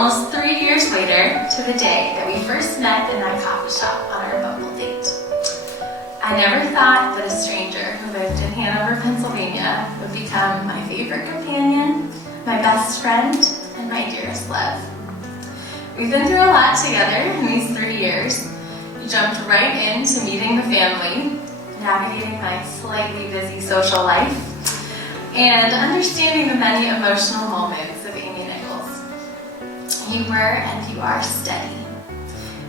almost 3 years later to the day that we first met in that coffee shop on our Bumble date. I never thought that a stranger who lived in Hanover, Pennsylvania would become my favorite companion, my best friend, and my dearest love. We've been through a lot together in these 3 years. We jumped right into meeting the family, navigating my slightly busy social life, and understanding the many emotional moments of Amy Nichols. You were and you are steady.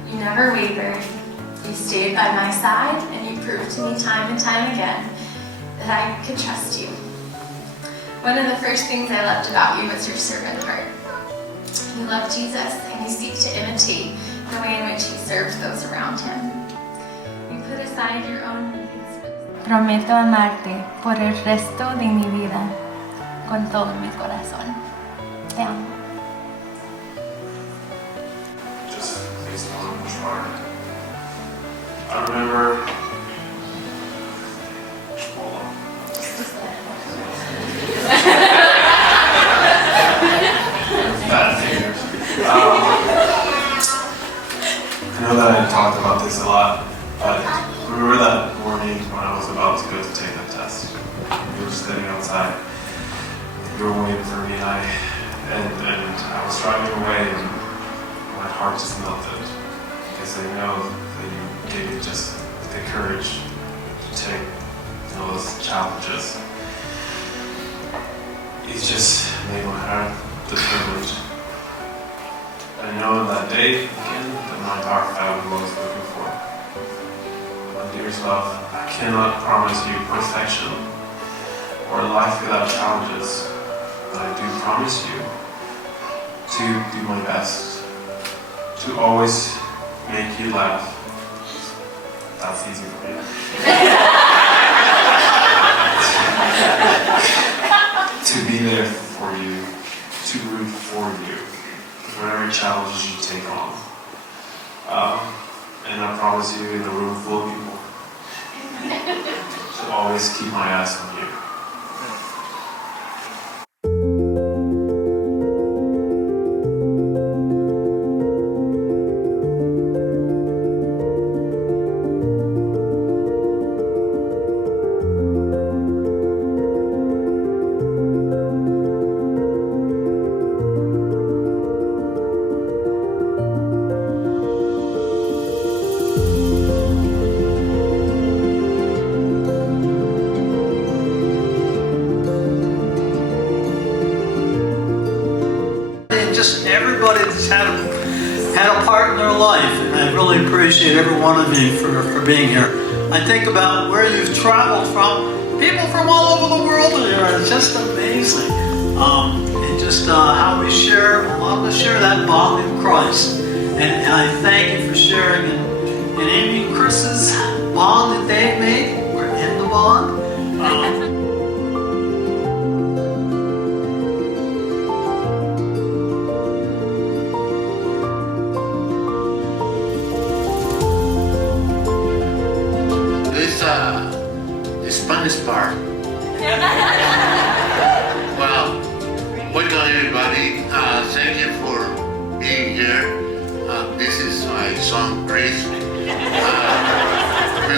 You never wavered. You stayed by my side, and you proved to me time and time again that I could trust you. One of the first things I loved about you was your servant heart. You love Jesus, and you seek to imitate the way in which he serves those around him. You put aside your own needs. Prometo amarte por el resto de mi vida, con todo mi corazón. Te amo. Just based on the chart. I remember. Hold on. Bad fingers. I know that I talked about this a lot, but remember that morning when I was about to go to take that test. You were just sitting outside. You were waiting for me, and I was driving away, and my heart just melted because I know that you gave me just the courage to take those challenges. It just made my heart the privilege. I know that day again that my entire family was looking for. My dearest love, I cannot promise you perfection or a life without challenges, but I do promise you to do my best, to always make you laugh. That's easy for me. To be there for you, to root for you, whatever challenges you take on. And I promise you, in a room full of people, to always keep my eyes on you. Just everybody that's had a part in their life, and I really appreciate every one of you for being here. I think about where you've traveled from, people from all over the world are here. It's just amazing. And just how we share, a lot of us share that bond in Christ. And I thank you for sharing in Amy and Chris's bond that they made. We're in the bond. The Spanish part. Well, welcome everybody. Thank you for being here. This is my son Chris. We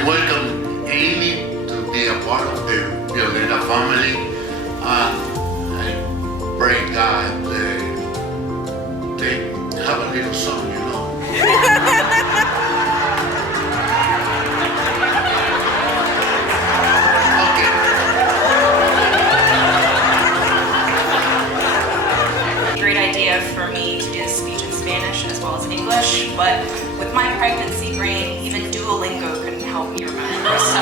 welcome Amy to be a part of the Villeda family. I pray God they have a little son, you know. For me to do the speech in Spanish as well as English, but with my pregnancy brain, even Duolingo couldn't help me remember. So,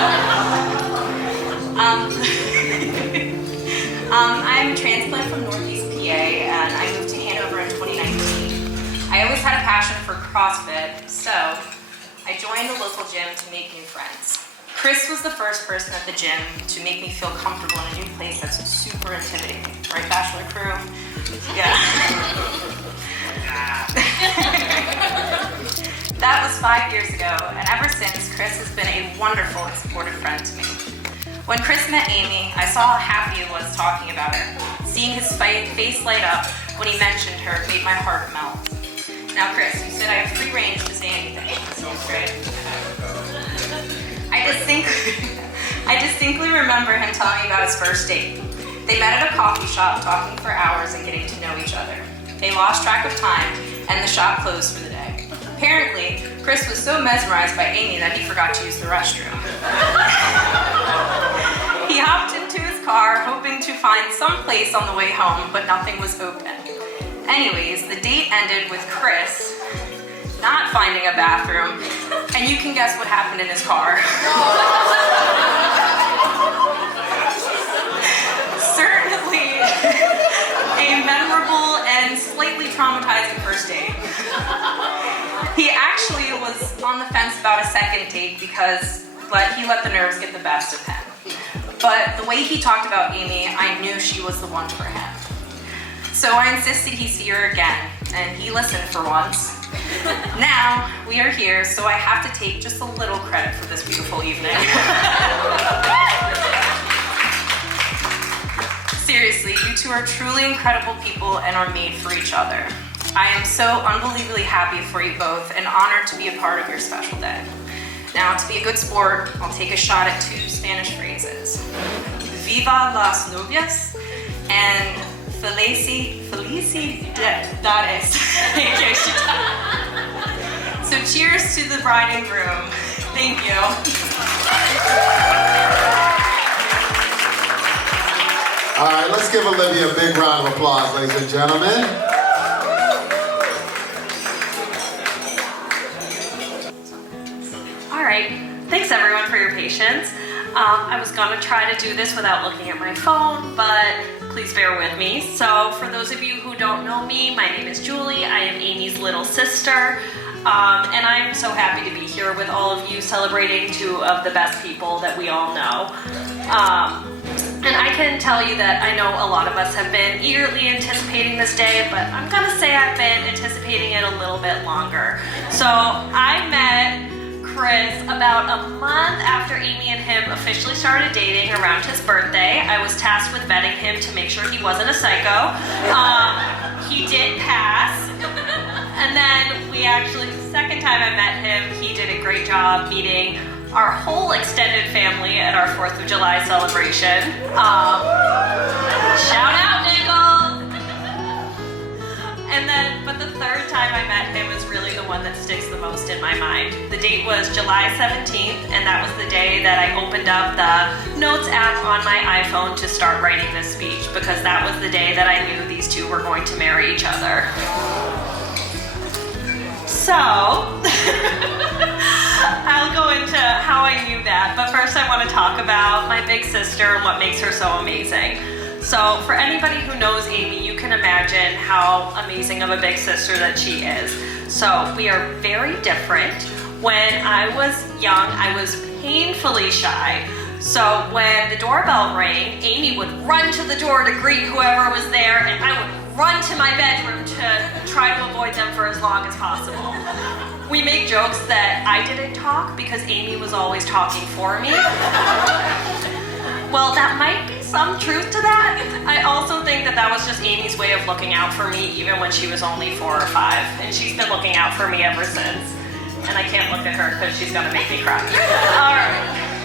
I'm a transplant from Northeast PA, and I moved to Hanover in 2019. I always had a passion for CrossFit, so I joined a local gym to make new friends. Chris was the first person at the gym to make me feel comfortable in a new place that's super intimidating. Right, Bachelor Crew? Yeah. That was 5 years ago, and ever since, Chris has been a wonderful and supportive friend to me. When Chris met Amy, I saw how happy he was talking about her. Seeing his face light up when he mentioned her made my heart melt. Now, Chris, you said I have free range to say anything. Right? I distinctly remember him telling me about his first date. They met at a coffee shop, talking for hours and getting to know each other. They lost track of time, and the shop closed for the day. Apparently, Chris was so mesmerized by Amy that he forgot to use the restroom. He hopped into his car, hoping to find some place on the way home, but nothing was open. Anyways, the date ended with Chris not finding a bathroom, and you can guess what happened in his car. Certainly a memorable and slightly traumatizing first date. He actually was on the fence about a second date but he let the nerves get the best of him. But the way he talked about Amy, I knew she was the one for him. So I insisted he see her again, and he listened for once. Now, we are here, so I have to take just a little credit for this beautiful evening. Seriously, you two are truly incredible people and are made for each other. I am so unbelievably happy for you both and honored to be a part of your special day. Now, to be a good sport, I'll take a shot at 2 Spanish phrases. Viva las novias and felicidades. So cheers to the bride and groom. Thank you. All right, let's give Olivia a big round of applause, ladies and gentlemen. All right, thanks everyone for your patience. I was gonna try to do this without looking at my phone, but please bear with me. So for those of you who don't know me, my name is Julie. I am Amy's little sister. And I'm so happy to be here with all of you celebrating 2 of the best people that we all know. And I can tell you that I know a lot of us have been eagerly anticipating this day, but I'm gonna say I've been anticipating it a little bit longer. So I met Chris about a month after Amy and him officially started dating around his birthday. I was tasked with vetting him to make sure he wasn't a psycho. He did pass. And then the second time I met him, he did a great job meeting our whole extended family at our 4th of July celebration. Shout out, Nichols! But the third time I met him is really the one that sticks the most in my mind. The date was July 17th, and that was the day that I opened up the Notes app on my iPhone to start writing this speech, because that was the day that I knew these 2 were going to marry each other. So, I'll go into how I knew that, but first I want to talk about my big sister and what makes her so amazing. So, for anybody who knows Amy, you can imagine how amazing of a big sister that she is. So, we are very different. When I was young, I was painfully shy. So, when the doorbell rang, Amy would run to the door to greet whoever was there, and I would run to my bedroom to try to avoid them for as long as possible. We make jokes that I didn't talk because Amy was always talking for me. Well, that might be some truth to that. I also think that was just Amy's way of looking out for me even when she was only 4 or 5. And she's been looking out for me ever since. And I can't look at her because she's gonna make me cry. All right.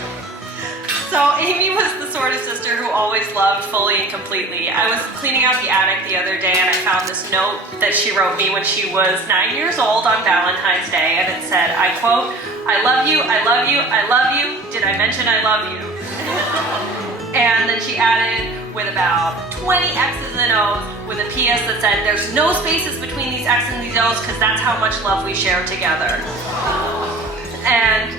So Amy was the sort of sister who always loved fully and completely. I was cleaning out the attic the other day and I found this note that she wrote me when she was 9 years old on Valentine's Day, and it said, I quote, "I love you, I love you, I love you. Did I mention I love you?" And then she added with about 20 X's and O's with a PS that said, "There's no spaces between these X's and these O's because that's how much love we share together." And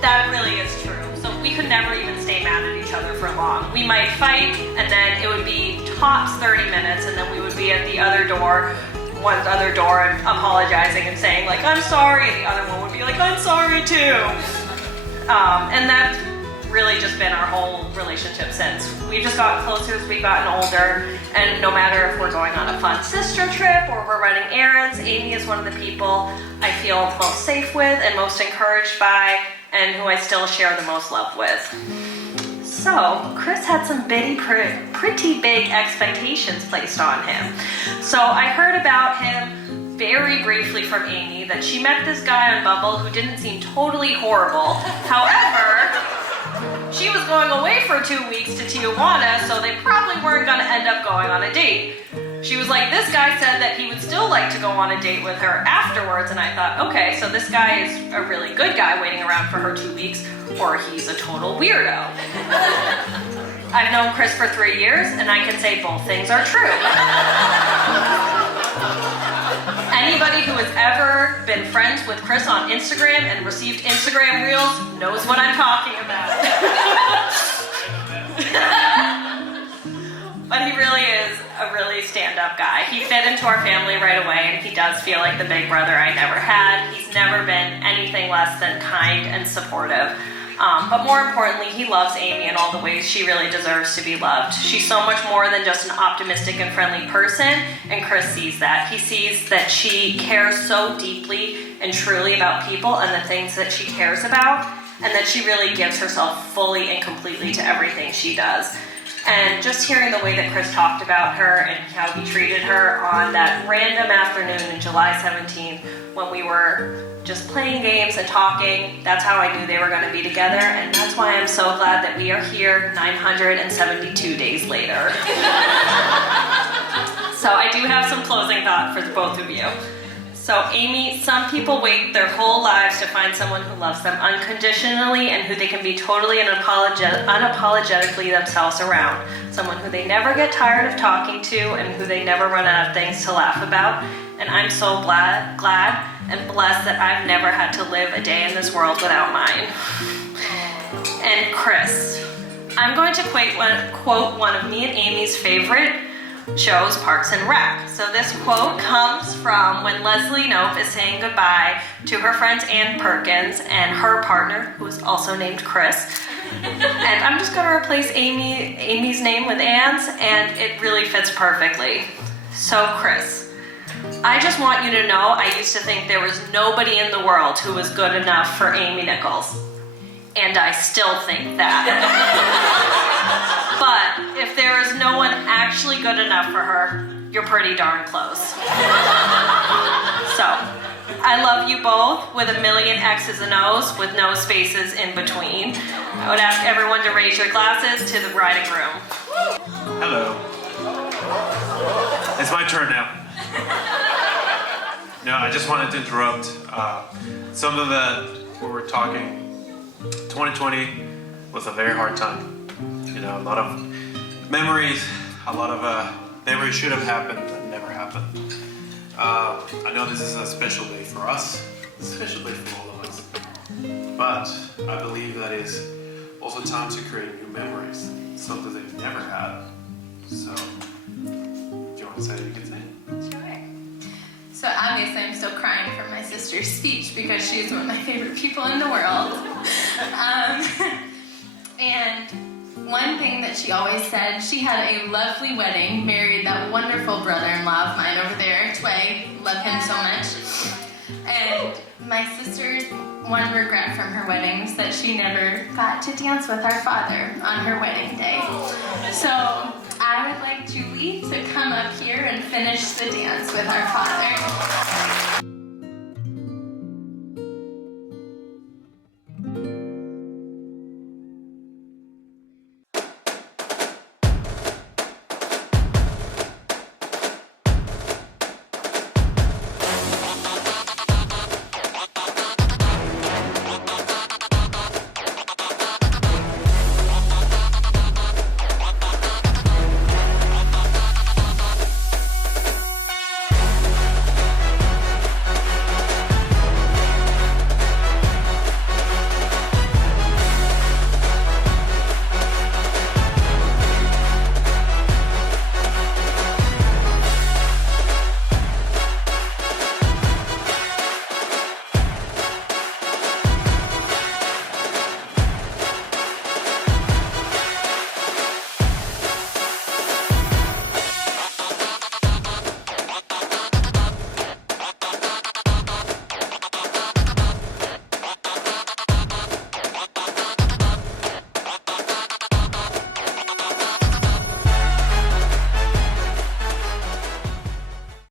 that really is true. So we could never even stay mad at each other for long. We might fight, and then it would be tops 30 minutes, and then we would be at the other door, one's other door, and apologizing and saying like, "I'm sorry," and the other one would be like, "I'm sorry too." And that's really just been our whole relationship since. We've just gotten closer as we've gotten older, and no matter if we're going on a fun sister trip or we're running errands, Amy is one of the people I feel most safe with and most encouraged by, and who I still share the most love with. So, So, Chris had some pretty big expectations placed on him. So, I heard about him very briefly from Amy that she met this guy on Bumble who didn't seem totally horrible. However, she was going away for 2 weeks to Tijuana, so they probably weren't going to end up going on a date. She was like, this guy said that he would still like to go on a date with her afterwards, and I thought, okay, so this guy is a really good guy waiting around for her 2 weeks, or he's a total weirdo. I've known Chris for 3 years, and I can say both things are true. Anybody who has ever been friends with Chris on Instagram and received Instagram Reels knows what I'm talking about. But he really is a really stand-up guy. He fit into our family right away, and he does feel like the big brother I never had. He's never been anything less than kind and supportive. But more importantly, he loves Amy in all the ways she really deserves to be loved. She's so much more than just an optimistic and friendly person, and Chris sees that. He sees that she cares so deeply and truly about people and the things that she cares about, and that she really gives herself fully and completely to everything she does. And just hearing the way that Chris talked about her and how he treated her on that random afternoon in July 17th when we were just playing games and talking, that's how I knew they were going to be together, and that's why I'm so glad that we are here 972 days later. So I do have some closing thought for both of you. So Amy, some people wait their whole lives to find someone who loves them unconditionally and who they can be totally and unapologetically themselves around. Someone who they never get tired of talking to and who they never run out of things to laugh about. And I'm so glad and blessed that I've never had to live a day in this world without mine. And Chris, I'm going to quote one of me and Amy's favorite shows, Parks and Rec. So this quote comes from when Leslie Knope is saying goodbye to her friend Ann Perkins and her partner, who is also named Chris. And I'm just going to replace Amy's name with Ann's, and it really fits perfectly. So Chris, I just want you to know I used to think there was nobody in the world who was good enough for Amy Nichols. And I still think that. But if there is no one actually good enough for her, you're pretty darn close. So, I love you both with a million X's and O's with no spaces in between. I would ask everyone to raise your glasses to the bride and groom. Hello. It's my turn now. No, I just wanted to interrupt some of we were talking. 2020 was a very hard time. You know, a lot of memories should have happened but never happened. I know this is a special day for us, a special day for all of us. But I believe that is also time to create new memories, something that you've never had. So, do you want to say it? You can say it. Sure. So obviously I'm still crying from my sister's speech because she's one of my favorite people in the world. And one thing that she always said, she had a lovely wedding, married that wonderful brother-in-law of mine over there, Tway, love him so much. And my sister's one regret from her wedding was that she never got to dance with our father on her wedding day. So I would like Julie to come up here and finish the dance with our father.